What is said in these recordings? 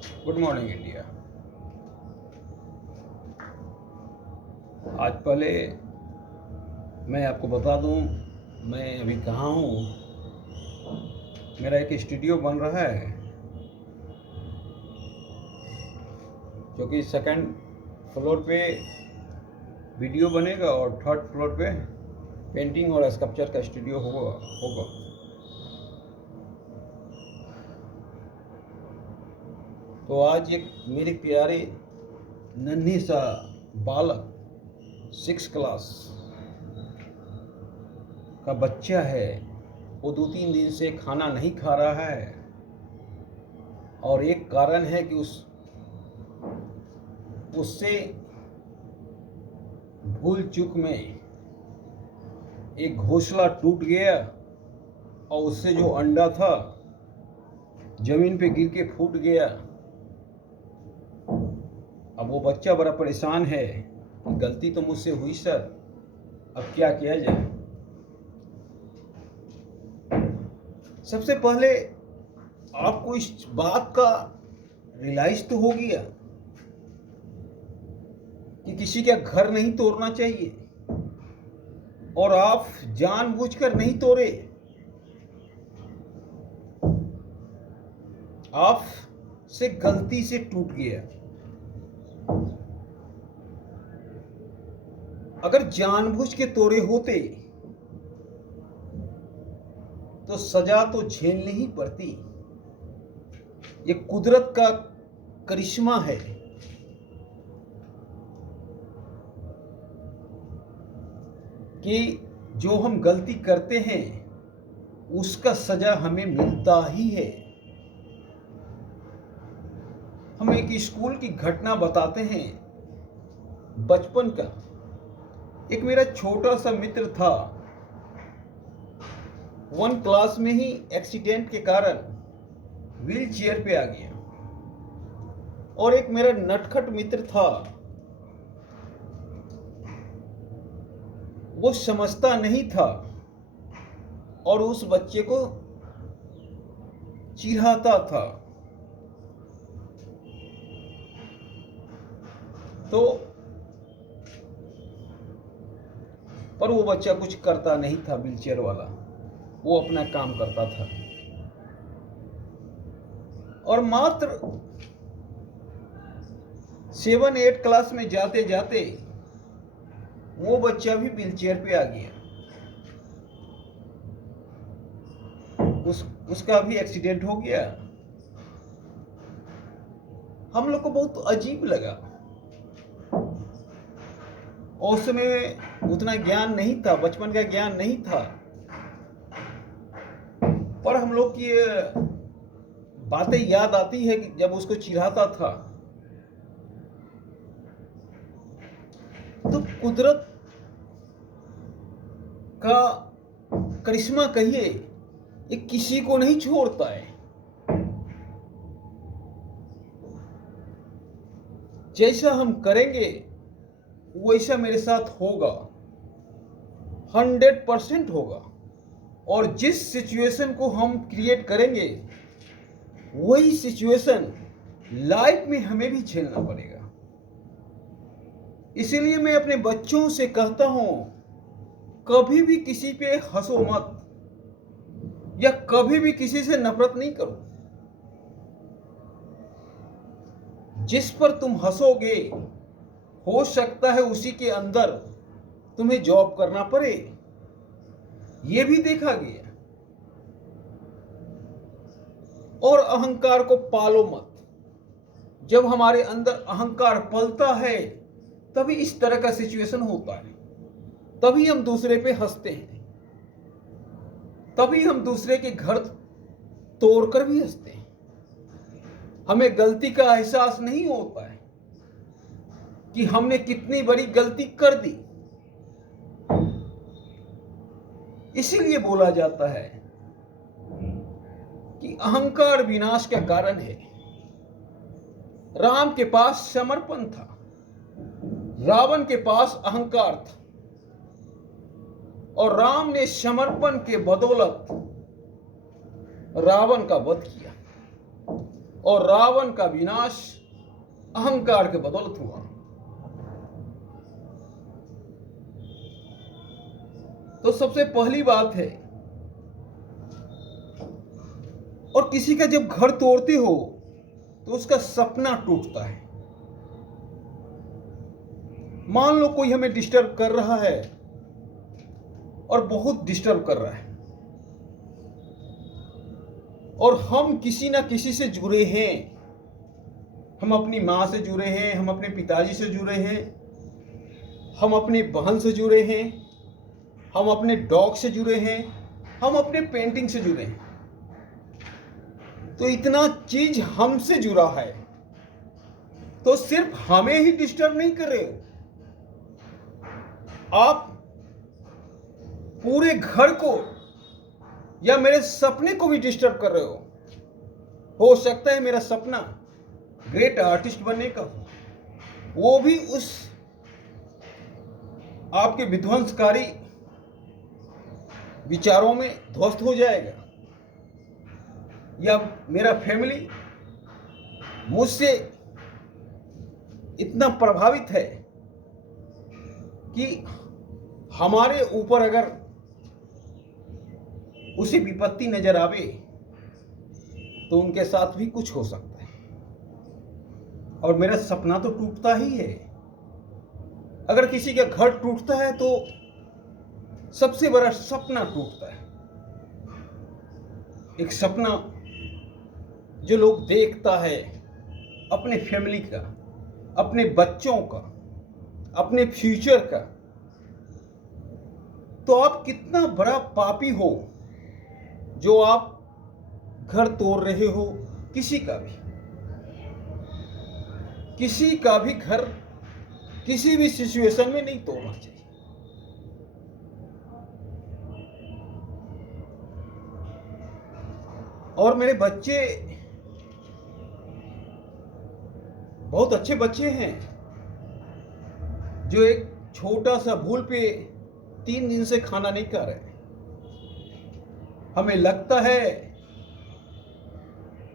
Good morning India. आज पहले मैं आपको बता दूं मैं अभी कहाँ हूँ। मेरा एक स्टूडियो बन रहा है जो कि सेकंड फ्लोर पे वीडियो बनेगा और थर्ड फ्लोर पे पेंटिंग और स्कल्पचर का स्टूडियो होगा। तो आज एक मेरे प्यारे नन्ही सा बालक 6 क्लास का बच्चा है। वो 2-3 दिन से खाना नहीं खा रहा है और एक कारण है कि उससे भूल चूक में एक घोंसला टूट गया और उससे जो अंडा था जमीन पे गिर के फूट गया। अब वो बच्चा बड़ा परेशान है कि गलती तो मुझसे हुई सर, अब क्या किया जाए। सबसे पहले आपको इस बात का रियलाइज तो हो गया कि किसी का घर नहीं तोड़ना चाहिए और आप जानबूझकर नहीं तोड़े, आप से गलती से टूट गया। अगर जानबूझ के तोड़े होते तो सजा तो झेलनी ही पड़ती। ये कुदरत का करिश्मा है कि जो हम गलती करते हैं उसका सजा हमें मिलता ही है। हम एक स्कूल की घटना बताते हैं बचपन का। एक मेरा छोटा सा मित्र था, 1 क्लास में ही एक्सीडेंट के कारण व्हील चेयर पे आ गया। और एक मेरा नटखट मित्र था, वो समझता नहीं था और उस बच्चे को चिढ़ाता था। तो पर वो बच्चा कुछ करता नहीं था, व्हीलचेयर वाला, वो अपना काम करता था। और मात्र 7-8 क्लास में जाते जाते वो बच्चा भी व्हीलचेयर पे आ गया। उसका भी एक्सीडेंट हो गया। हम लोग को बहुत अजीब लगा। और उस समय उतना ज्ञान नहीं था, बचपन का ज्ञान नहीं था, पर हम लोग की बातें याद आती है कि जब उसको चिढ़ाता था। तो कुदरत का करिश्मा कहिए, ये किसी को नहीं छोड़ता है। जैसा हम करेंगे वैसा मेरे साथ होगा, 100% होगा। और जिस सिचुएशन को हम क्रिएट करेंगे वही सिचुएशन लाइफ में हमें भी झेलना पड़ेगा। इसीलिए मैं अपने बच्चों से कहता हूं, कभी भी किसी पे हंसो मत या कभी भी किसी से नफरत नहीं करो। जिस पर तुम हंसोगे हो सकता है उसी के अंदर तुम्हें जॉब करना पड़े, यह भी देखा गया। और अहंकार को पालो मत। जब हमारे अंदर अहंकार पलता है तभी इस तरह का सिचुएशन होता है, तभी हम दूसरे पे हंसते हैं, तभी हम दूसरे के घर तोड़कर भी हंसते हैं। हमें गलती का एहसास नहीं होता है कि हमने कितनी बड़ी गलती कर दी। इसीलिए बोला जाता है कि अहंकार विनाश का कारण है। राम के पास समर्पण था, रावण के पास अहंकार था, और राम ने समर्पण के बदौलत रावण का वध किया। और रावण का विनाश अहंकार के बदौलत हुआ। तो सबसे पहली बात है, और किसी का जब घर तोड़ते हो तो उसका सपना टूटता है। मान लो कोई हमें डिस्टर्ब कर रहा है और बहुत डिस्टर्ब कर रहा है, और हम किसी ना किसी से जुड़े हैं। हम अपनी माँ से जुड़े हैं, हम अपने पिताजी से जुड़े हैं, हम अपनी बहन से जुड़े हैं, हम अपने डॉग से जुड़े हैं, हम अपने पेंटिंग से जुड़े हैं। तो इतना चीज हमसे जुड़ा है, तो सिर्फ हमें ही डिस्टर्ब नहीं कर रहे हो, आप पूरे घर को या मेरे सपने को भी डिस्टर्ब कर रहे हो सकता है मेरा सपना ग्रेट आर्टिस्ट बनने का हो, वो भी उस आपके विध्वंसकारी विचारों में ध्वस्त हो जाएगा। या मेरा फैमिली मुझसे इतना प्रभावित है कि हमारे ऊपर अगर उसे विपत्ति नजर आवे तो उनके साथ भी कुछ हो सकता है, और मेरा सपना तो टूटता ही है। अगर किसी का घर टूटता है तो सबसे बड़ा सपना टूटता है। एक सपना जो लोग देखता है अपने फैमिली का, अपने बच्चों का, अपने फ्यूचर का, तो आप कितना बड़ा पापी हो जो आप घर तोड़ रहे हो। किसी का भी घर किसी भी सिचुएशन में नहीं तोड़ना चाहिए। और मेरे बच्चे बहुत अच्छे बच्चे हैं जो एक छोटा सा भूल पे 3 दिन से खाना नहीं खा रहे। हमें लगता है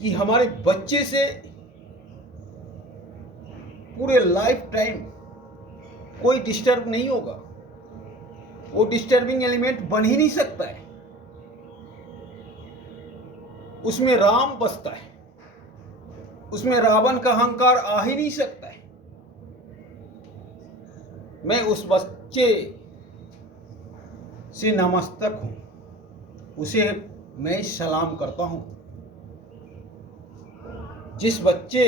कि हमारे बच्चे से पूरे लाइफ टाइम कोई डिस्टर्ब नहीं होगा, वो डिस्टर्बिंग एलिमेंट बन ही नहीं सकता है, उसमें राम बसता है, उसमें रावण का अहंकार आ ही नहीं सकता है। मैं उस बच्चे से नमस्तक हूं, उसे मैं सलाम करता हूं। जिस बच्चे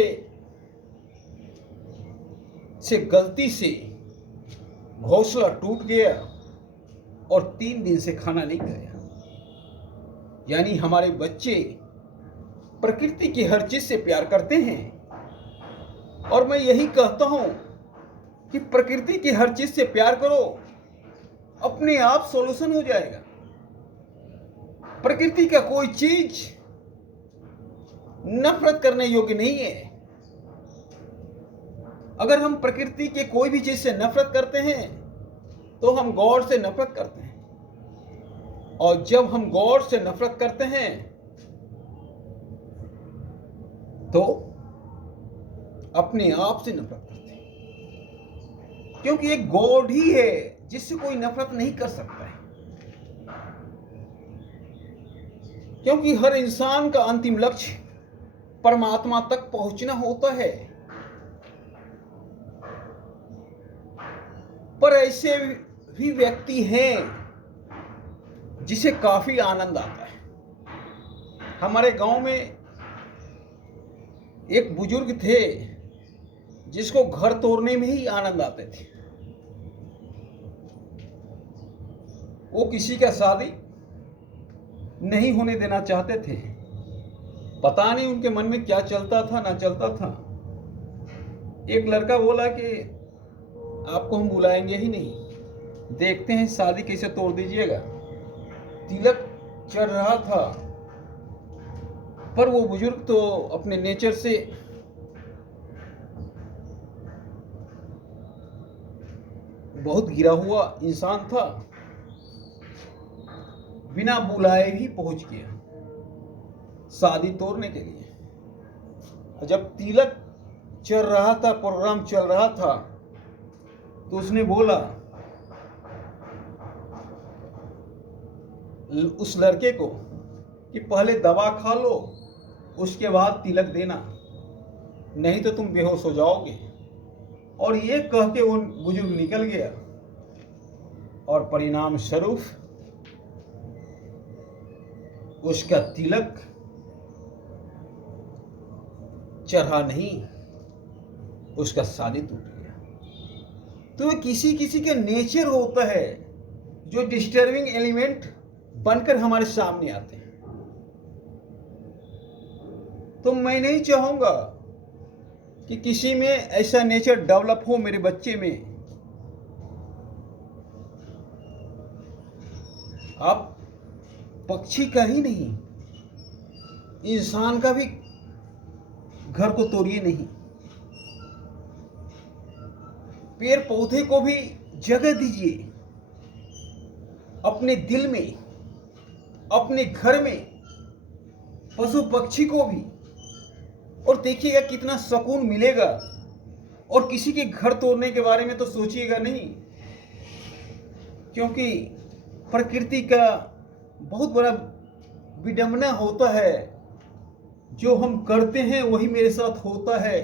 से गलती से घोंसला टूट गया और 3 दिन से खाना नहीं खाया, यानी हमारे बच्चे प्रकृति की हर चीज से प्यार करते हैं। और मैं यही कहता हूं कि प्रकृति की हर चीज से प्यार करो, अपने आप सॉल्यूशन हो जाएगा। प्रकृति का कोई चीज नफरत करने योग्य नहीं है। अगर हम प्रकृति के कोई भी चीज से नफरत करते हैं तो हम गॉड से नफरत करते हैं, और जब हम गॉड से नफरत करते हैं तो अपने आप से नफरत करते हैं, क्योंकि एक गॉड ही है जिससे कोई नफरत नहीं कर सकता है। क्योंकि हर इंसान का अंतिम लक्ष्य परमात्मा तक पहुंचना होता है। पर ऐसे भी व्यक्ति हैं जिसे काफी आनंद आता है। हमारे गांव में एक बुजुर्ग थे जिसको घर तोड़ने में ही आनंद आते थे। वो किसी का शादी नहीं होने देना चाहते थे। पता नहीं उनके मन में क्या चलता था ना चलता था। एक लड़का बोला कि आपको हम बुलाएंगे ही नहीं, देखते हैं शादी कैसे तोड़ दीजिएगा। तिलक चढ़ रहा था, पर वो बुजुर्ग तो अपने नेचर से बहुत गिरा हुआ इंसान था, बिना बुलाए भी पहुंच गया शादी तोड़ने के लिए। जब तिलक चल रहा था, प्रोग्राम चल रहा था, तो उसने बोला उस लड़के को कि पहले दवा खा लो, उसके बाद तिलक देना, नहीं तो तुम बेहोश हो जाओगे। और ये कह के वो बुजुर्ग निकल गया और परिणाम स्वरूप उसका तिलक चढ़ा नहीं, उसका शादी टूट गया। तो किसी किसी के नेचर होता है जो डिस्टर्बिंग एलिमेंट बनकर हमारे सामने आते हैं। तो मैं नहीं चाहूंगा कि किसी में ऐसा नेचर डेवलप हो मेरे बच्चे में। आप पक्षी का ही नहीं, इंसान का भी घर को तोड़िए नहीं, पेड़ पौधे को भी जगह दीजिए, अपने दिल में, अपने घर में, पशु पक्षी को भी, और देखिएगा कितना सुकून मिलेगा। और किसी के घर तोड़ने के बारे में तो सोचिएगा नहीं, क्योंकि प्रकृति का बहुत बड़ा विडंबना होता है, जो हम करते हैं वही मेरे साथ होता है।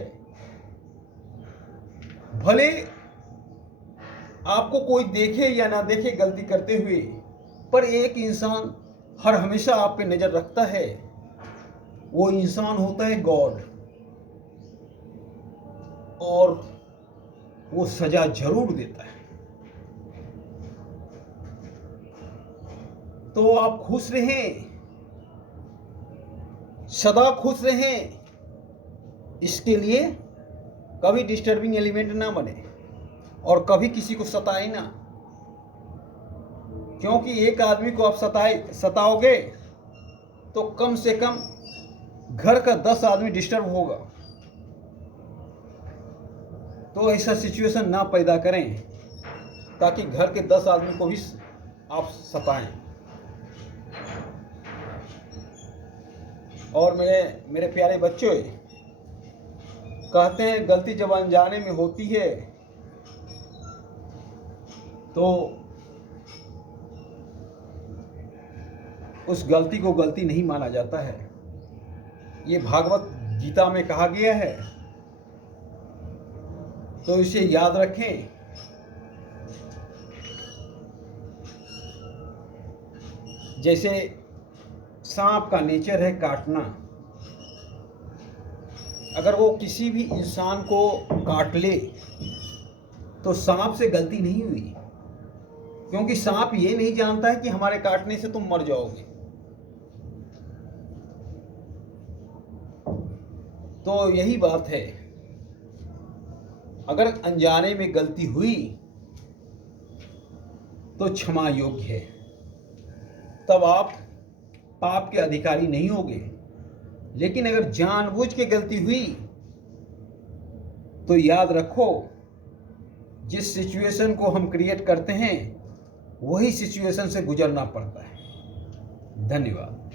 भले आपको कोई देखे या ना देखे गलती करते हुए, पर एक इंसान हर हमेशा आप पे नजर रखता है, वो इंसान होता है गॉड, और वो सजा जरूर देता है। तो आप खुश रहें, सदा खुश रहें, इसके लिए कभी डिस्टर्बिंग एलिमेंट ना बने और कभी किसी को सताए ना, क्योंकि एक आदमी को आप सताओगे तो कम से कम घर का 10 आदमी डिस्टर्ब होगा। तो ऐसा सिचुएशन ना पैदा करें ताकि घर के 10 आदमी को भी आप सताएं। और मेरे प्यारे बच्चों, कहते हैं गलती जब अनजाने में होती है तो उस गलती को गलती नहीं माना जाता है। ये भागवत गीता में कहा गया है, तो इसे याद रखें। जैसे सांप का नेचर है काटना, अगर वो किसी भी इंसान को काट ले तो सांप से गलती नहीं हुई, क्योंकि सांप ये नहीं जानता है कि हमारे काटने से तुम मर जाओगे। तो यही बात है, अगर अनजाने में गलती हुई तो क्षमा योग्य है, तब आप पाप के अधिकारी नहीं होगे। लेकिन अगर जानबूझ के गलती हुई तो याद रखो, जिस सिचुएशन को हम क्रिएट करते हैं वही सिचुएशन से गुजरना पड़ता है। धन्यवाद।